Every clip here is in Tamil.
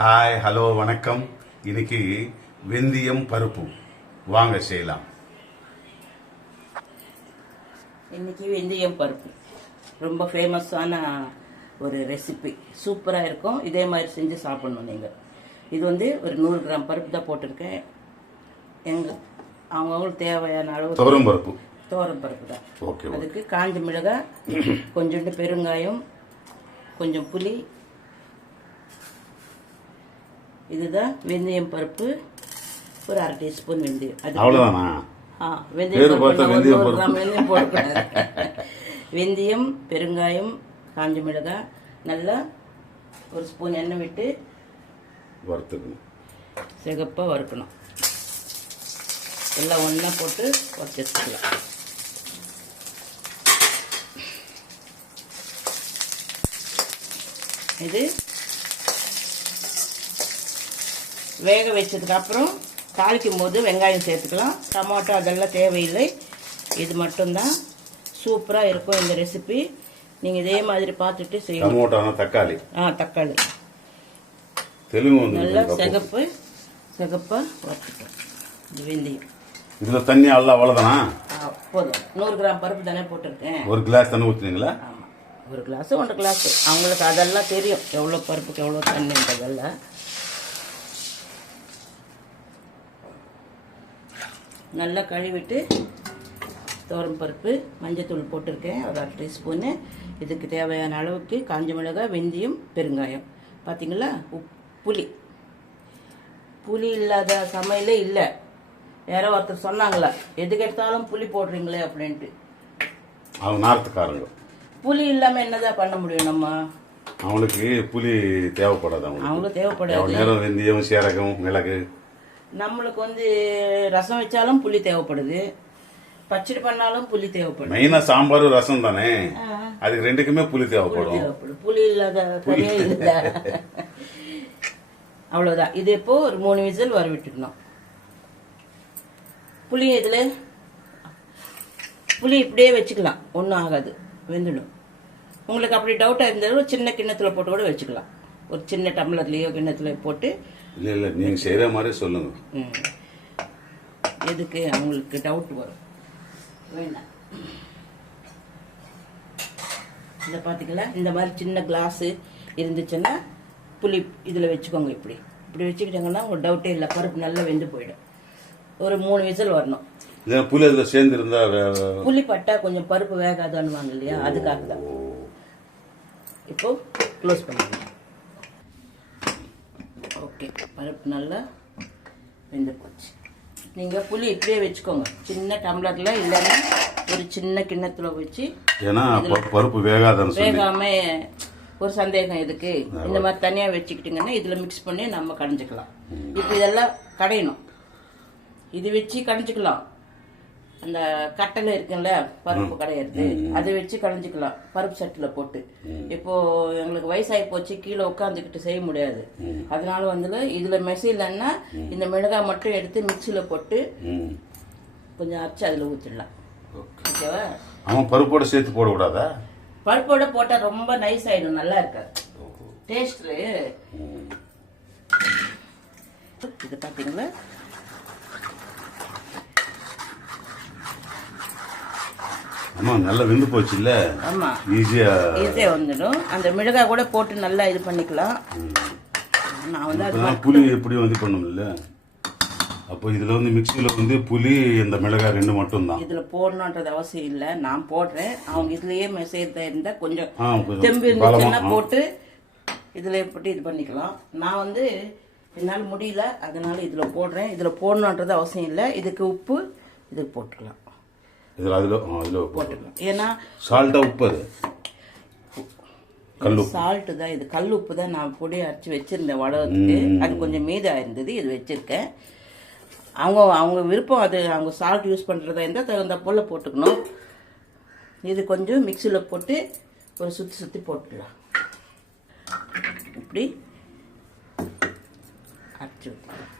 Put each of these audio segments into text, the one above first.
ஹாய் ஹலோ வணக்கம். இன்னைக்கு வெந்தயம் பருப்பு வாங்க செய்யலாம். இன்னைக்கு வெந்தயம் பருப்பு ரொம்ப ஃபேமஸான ஒரு ரெசிபி, சூப்பராக இருக்கும். இதே மாதிரி செஞ்சு சாப்பிடணும் நீங்கள். இது ஒரு 100 கிராம் பருப்பு தான் போட்டிருக்கேன். அவங்களுக்கு தேவையான அளவு துவரம் பருப்பு தான். ஓகே. அதுக்கு காஞ்ச மிளகாய், கொஞ்சோண்டு பெருங்காயம், கொஞ்சம் புளி. இதுதான் வெந்தயம் பருப்பு. ஒரு 1/2 டீஸ்பூன் வெந்தயம். அவ்வளோதானா? வெந்தயம் போடக்கூடாது. வெந்தயம், பெருங்காயம், காஞ்ச மிளகாய், நல்லா ஒரு ஸ்பூன் எண்ணெய் விட்டு வறுத்துக்கணும். சிகப்பாக வறுக்கணும். எல்லாம் ஒன்றா போட்டு வறுத்து வச்சுக்கலாம். இது வேக வச்சதுக்கு அப்புறம் தாளிக்கும் போது வெங்காயம் சேர்த்துக்கலாம். டமாட்டோ அதெல்லாம் தேவையில்லை. இது மட்டும்தான் சூப்பராக இருக்கும் இந்த ரெசிபி. நீங்கள் இதே மாதிரி பார்த்துட்டு செய்யணும். டமாட்டோ, தக்காளி. தக்காளி தெலுங்கு நல்லா சிகப்பாக வறுத்துட்டோம். இது வெந்தயம். இதில் தண்ணி அவ்வளோதானா? போதும். 100 கிராம் பருப்பு தானே போட்டிருக்கேன். ஒரு கிளாஸ் தண்ணி ஊற்றுனீங்களா? ஆமாம், ஒரு கிளாஸ் 1 கிளாஸ். அவங்களுக்கு அதெல்லாம் தெரியும், எவ்வளோ பருப்புக்கு எவ்வளோ தண்ணின்றதெல்லாம். நல்லா கழுவிட்டு துவரம் பருப்பு, மஞ்சத்தூள் போட்டிருக்கேன் ஒரு 1/2 டீஸ்பூனு. இதுக்கு தேவையான அளவுக்கு காஞ்ச மிளகாய், வெந்தயம், பெருங்காயம். பார்த்தீங்களா? புளி இல்லாத சமையலே இல்லை. யாரோ ஒருத்தர் சொன்னாங்களா, எதுக்கு எடுத்தாலும் புளி போடுறீங்களே அப்படின்ட்டு. அவங்க நார்த்துக்காரங்க. புளி இல்லாமல் என்னதான் பண்ண முடியும் நம்ம? அவங்களுக்கு புளி தேவைப்படாது. அவங்களுக்கு தேவைப்படாது. நேரம் வெந்தயம், சீரகம், மிளகு. நம்மளுக்கு ரசம் வச்சாலும் புளி தேவைப்படுது, பச்சடி பண்ணாலும் புளி தேவைப்படுது. மெயினா சாம்பார் ரசம் தானே, அதுக்கு ரெண்டுக்குமே புளி தேவைப்படும். புளி இல்லாத கறியே இல்லை. அவ்வளோதான். இது இப்போ ஒரு 3 விசில் வர விட்டுக்கணும். புளி இப்படியே வச்சுக்கலாம், ஒன்றும் ஆகாது, வெந்துடும். உங்களுக்கு அப்படி டவுட்டாக இருந்தாலும் ஒரு சின்ன கிண்ணத்தில் போட்டு கூட வச்சுக்கலாம். ஒரு சின்ன டம்ளர்லேயோ கிண்ணத்துல போட்டு. இல்லை நீங்கள் செய்கிற மாதிரி சொல்லுங்க. எதுக்கு அவங்களுக்கு டவுட் வரும், வேண்டாம். இதை பார்த்தீங்களா? இந்த மாதிரி சின்ன கிளாஸு இருந்துச்சுன்னா புளி இதில் வச்சுக்கோங்க. இப்படி வச்சுக்கிட்டாங்கன்னா உங்களுக்கு டவுட்டே இல்லை, பருப்பு நல்லா வெந்து போயிடும். ஒரு 3 விசில் வரணும். புளி அதில் சேர்ந்து இருந்தா புளி பட்டா கொஞ்சம் பருப்பு வேகாதான்னுவாங்க இல்லையா, அதுக்காக தான். இப்போ க்ளோஸ் பண்ணிடுங்க. ஓகே, பருப்பு நல்லா வெந்து போச்சு. நீங்கள் புளி இப்படியே வச்சுக்கோங்க, சின்ன டம்ளரில், இல்லைன்னா ஒரு சின்ன கிண்ணத்தில் வச்சு. ஏன்னா பருப்பு வேகாம ஒரு சந்தேகம் எதுக்கு, இந்த மாதிரி தனியாக வச்சுக்கிட்டிங்கன்னா இதில் மிக்ஸ் பண்ணி நம்ம கடைஞ்சிக்கலாம். இப்போ இதெல்லாம் கடையணும். இது வச்சு கடைஞ்சிக்கலாம். அந்த கட்டளை இருக்குல்ல, பருப்பு கடையிறது, அதை வச்சு கடைஞ்சிக்கலாம் பருப்பு சட்டில் போட்டு. இப்போ எங்களுக்கு வயசாகி போச்சு, கீழே உட்காந்துக்கிட்டு செய்ய முடியாது. அதனால இதில் மெசைலன்னா இந்த மிளகாய் மட்டும் எடுத்து மிக்சியில் போட்டு கொஞ்சம் அரைச்சி அதில் ஊற்றிடலாம். ஓகேவா? அவன் பருப்போட சேர்த்து போடக்கூடாதா? பருப்போட போட்டால் ரொம்ப நைஸ் ஆகிடும், நல்லா இருக்காது டேஸ்ட்டு. இது பார்த்தீங்களா? ஆமா, நல்லா வெந்து போச்சு இல்ல? ஆமா, ஈஸியா வந்துடும். அந்த மிளகாய் கூட போட்டு நல்லா இது பண்ணிக்கலாம். புளி எப்படி பண்ணும் இல்ல? அப்போ இதுல மிக்சியில புளி, இந்த மிளகாய் 2 மட்டும் தான் இதுல போடணுன்றது அவசியம் இல்லை. நான் போடுறேன். அவங்க இதுலயே மெசேஜ் இருந்தா கொஞ்சம் தெம்பு இருந்துச்சுன்னா போட்டு இதுல போட்டு இது பண்ணிக்கலாம். நான் என்னால் முடியல, அதனால இதுல போடுறேன். இதுல போடணுன்றது அவசியம் இல்லை. இதுக்கு உப்பு இதுக்கு போட்டுக்கலாம். போட்டுக்கலாம். ஏன்னா சால்ட்டா உப்பு, சால்ட்டு தான். இது கல் உப்பு தான். நான் பொடி அரைச்சி வச்சிருந்தேன் வடகத்துக்கு, அது கொஞ்சம் மீதம் இருந்தது, இது வச்சிருக்கேன். அவங்க விருப்பம், அது அவங்க சால்ட் யூஸ் பண்ணுறதா இருந்தால் தகுந்த போல் போட்டுக்கணும். இது கொஞ்சம் மிக்சியில் போட்டு ஒரு சுற்றி போட்டுக்கலாம். இப்படி அரைச்சி ஊற்றலாம்.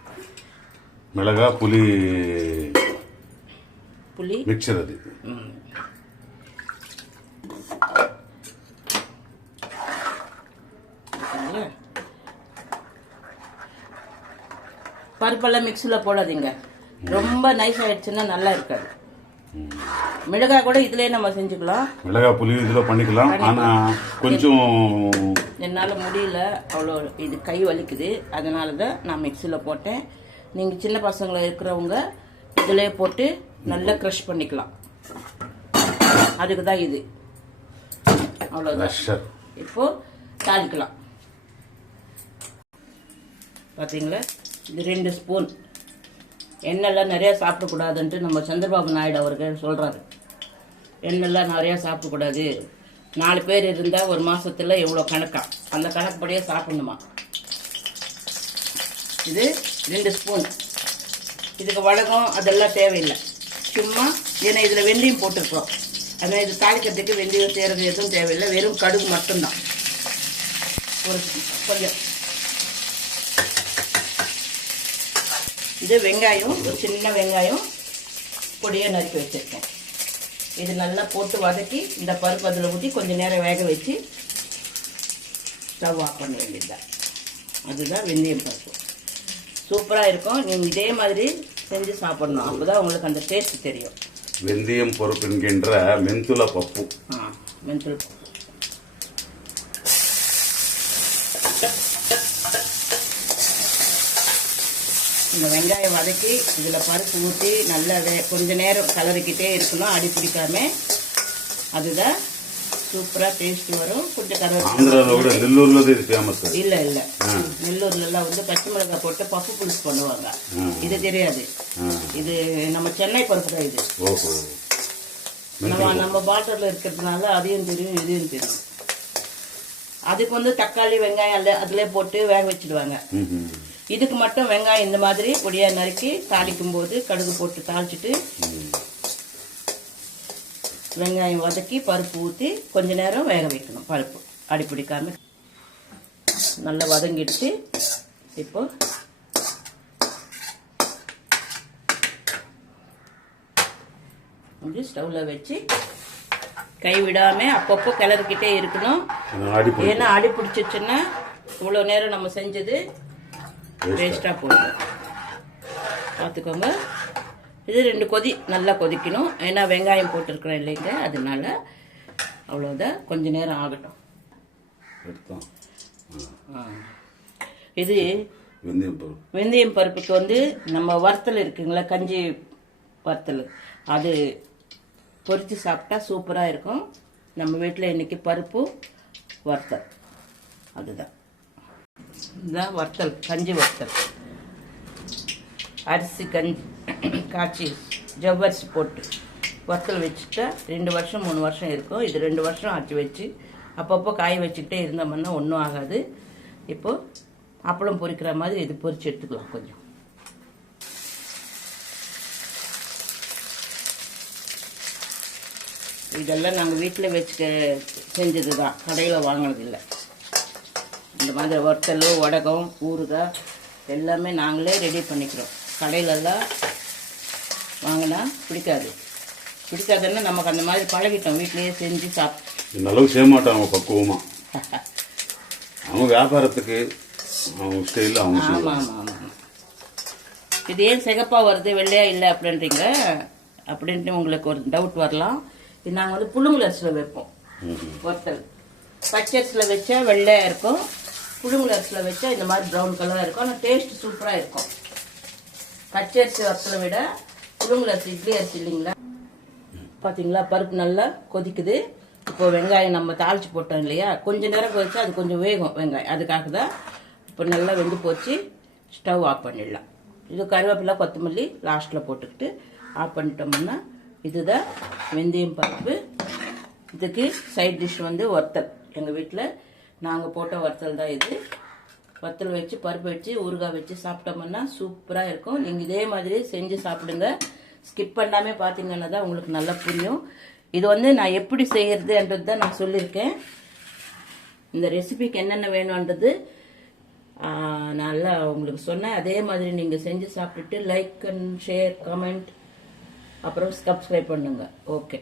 மிளகாய், புளி மிக்சர் அது. பருப்பெல்லாம் மிக்ஸியில் போடாதீங்க, ரொம்ப நைஸ் ஆயிடுச்சுன்னா நல்லா இருக்காது. மிளகாய் கூட இதுலயே நம்ம செஞ்சுக்கலாம், மிளகாய் புளி இதில் பண்ணிக்கலாம். ஆனால் கொஞ்சம் என்னால் முடியல, அவ்வளோ இது கை வலிக்குது, அதனால தான் நான் மிக்ஸியில் போட்டேன். நீங்கள் சின்ன பசங்களை இருக்கிறவங்க இதிலே போட்டு நல்லா க்ரஷ் பண்ணிக்கலாம். அதுக்கு தான் இது. அவ்வளோதான். இப்போ தாளிக்கலாம். பார்த்தீங்களா, இது 2 ஸ்பூன். எண்ணெய்லாம் நிறையா சாப்பிடக்கூடாதுன்ட்டு நம்ம சந்திரபாபு நாயுடு அவர்கள் சொல்கிறாரு. எண்ணெய்லாம் நிறையா சாப்பிடக்கூடாது, 4 பேர் இருந்தால் ஒரு மாதத்தில் எவ்வளோ கணக்கா, அந்த கணக்குப்படியே சாப்பிடணுமா. இது 2 ஸ்பூன். இதுக்கு வடகம் அதெல்லாம் தேவையில்லை, சும்மா ஏன்னா இதில் வெந்தயம் போட்டுருக்கோம், அதனால் இது தாளிக்கிறதுக்கு வெந்தயம் சேருறது எதுவும் தேவையில்லை, வெறும் கடுகு மட்டும்தான். ஒரு கொஞ்சம் இது வெங்காயம், ஒரு சின்ன வெங்காயம் பொடியாக நறுக்கி வச்சுருக்கேன். இது நல்லா போட்டு வதக்கி இந்த பருப்பு அதில் ஊற்றி கொஞ்சம் நேரம் வேக வச்சு ஸ்டவ் ஆஃப் பண்ண வேண்டியதுதான். அதுதான் வெந்தயம் பருப்பு. சூப்பராக இருக்கும். நீங்கள் இதே மாதிரி செஞ்சு சாப்பிடணும், அப்போ தான் உங்களுக்கு அந்த டேஸ்ட் தெரியும். வெந்தயம் பருப்பு என்கின்ற மெந்துள பப்பு. மெந்துள பப்பு. இந்த வெங்காயம் வதக்கி இதில் பருப்பு ஊற்றி நல்லா கொஞ்ச நேரம் கலரிக்கிட்டே இருக்கணும், அடி பிடிக்காம. அதுதான் சூப்பராக டேஸ்ட் வரும். கொஞ்சம் கலர் நெல்லூர்ல ஃபேமஸ். இல்லை இல்லை, நெல்லூர்லலாம் வந்து பச்சை மிளகாய் போட்டு பப்பு புளிச்சு பண்ணுவாங்க. இது தெரியாது, இது நம்ம சென்னை பருப்பு தான் இது. நம்ம பார்டரில் இருக்கிறதுனால அதையும் தெரியும் இதையும் தெரியும். அதுக்கு வந்து தக்காளி வெங்காயம் அதிலே போட்டு வேக வச்சிடுவாங்க. இதுக்கு மட்டும் வெங்காயம் இந்த மாதிரி பொடியாக நறுக்கி தாளிக்கும் போது கடுகு போட்டு தாளிச்சிட்டு வெங்காயம் வதக்கி பருப்பு ஊற்றி கொஞ்ச நேரம் வேக வைக்கணும். பருப்பு அடி பிடிக்காம நல்லா வதங்கிடுச்சு. இப்போ ஸ்டவ்வில் வச்சு கை விடாமல் அப்பப்போ கிளறிக்கிட்டே இருக்கணும். ஏன்னா அடி பிடிச்சிச்சுன்னா இவ்வளோ நேரம் நம்ம செஞ்சது வேஸ்ட்டாக போடுவோம். பார்த்துக்கோங்க. இது 2 கொதி நல்லா கொதிக்கணும், ஏன்னா வெங்காயம் போட்டிருக்கிறோம் இல்லைங்க, அதனால. அவ்வளோதான், கொஞ்ச நேரம் ஆகட்டும். இது வெந்தயம் பருப்புக்கு வந்து நம்ம வறுத்தல் இருக்குங்களா, கஞ்சி வறுத்தல், அது பொரித்து சாப்பிட்டா சூப்பராக இருக்கும். நம்ம வீட்டில் இன்றைக்கி பருப்பு வறுத்தல், அதுதான். இதுதான் வறுத்தல், கஞ்சி வறுத்தல். அரிசி கஞ்சி காய்ச்சி ஜவ்வரிசி போட்டு வறுத்தல் வச்சுட்டா 2 வருஷம் 3 வருஷம் இருக்கும். இது 2 வருஷம் ஆச்சு வச்சு அப்பப்போ காய வச்சுக்கிட்டே இருந்தோம்னா ஒன்றும் ஆகாது. இப்போது அப்பளம் பொரிக்கிற மாதிரி இது பொரிச்சு எடுத்துக்கலாம். கொஞ்சம் இதெல்லாம் நாங்கள் வீட்டில் வச்சுக்க செஞ்சது தான், கடையில் வாங்கினதில்லை. இந்த மாதிரி வறுத்தல் வடகம் ஊறுகாய் எல்லாமே நாங்களே ரெடி பண்ணிக்கிறோம். கடையிலெல்லாம் வாங்கினா பிடிக்காதுன்னா நமக்கு அந்த மாதிரி பழகிட்டோம், வீட்லேயே செஞ்சு சாப்பிட்டு. இந்த அளவுக்கு செய்ய மாட்டாங்க பக்குவமாக, அவங்க வியாபாரத்துக்கு அவங்க ஸ்டைலில் அவங்க. ஆமாம் ஆமாம் ஆமாம். இது ஏன் சிகப்பாக வருது வெள்ளையா இல்லை அப்படின்ட்டு உங்களுக்கு ஒரு டவுட் வரலாம். இது நாங்கள் வந்து புழுங்கல் அரிசியில் வைப்போம் வறுத்தல். பச்சை அரிசியில் வச்சா வெள்ளையாக இருக்கும், புழுங்கல் அரிசியில் வச்சா இந்த மாதிரி ப்ரௌன் கலராக இருக்கும். ஆனால் டேஸ்ட் சூப்பராக இருக்கும். பச்சை அரிசி வறுத்தலை விட புழுங்கல் அரிசி, இட்லி அரிசி இல்லைங்களா. பார்த்தீங்களா, பருப்பு நல்லா கொதிக்குது. இப்போ வெங்காயம் நம்ம தாளித்து போட்டோம் இல்லையா, கொஞ்சம் நேரம் கொதிச்சா அது கொஞ்சம் வேகும் வெங்காயம், அதுக்காக தான். இப்போ நல்லா வெந்து போச்சு, ஸ்டவ் ஆஃப் பண்ணிடலாம். இது கருவேப்பிலை கொத்தமல்லி லாஸ்ட்டில் போட்டுக்கிட்டு ஆஃப் பண்ணிட்டோம்னா இதுதான் வெந்தயம் பருப்பு. இதுக்கு சைட் டிஷ் வந்து வறுத்தல். எங்கள் வீட்டில் நாங்கள் போட்ட வறுத்தல் தான் இது. வறுத்தல் வச்சு பருப்பு வச்சு ஊறுகாய் வச்சு சாப்பிட்டோம்னா சூப்பராக இருக்கும். நீங்கள் இதே மாதிரி செஞ்சு சாப்பிடுங்க. ஸ்கிப் பண்ணாமல் பார்த்தீங்கன்னா தான் உங்களுக்கு நல்லா புரியும். இது வந்து நான் எப்படி செய்கிறதுன்றது தான் நான் சொல்லியிருக்கேன். இந்த ரெசிபிக்கு என்னென்ன வேணுன்றது நல்லா உங்களுக்கு சொன்னேன். அதே மாதிரி நீங்கள் செஞ்சு சாப்பிட்டுட்டு லைக் அண்ட் ஷேர் கமெண்ட் அப்புறம் சப்ஸ்கிரைப் பண்ணுங்கள். ஓகே.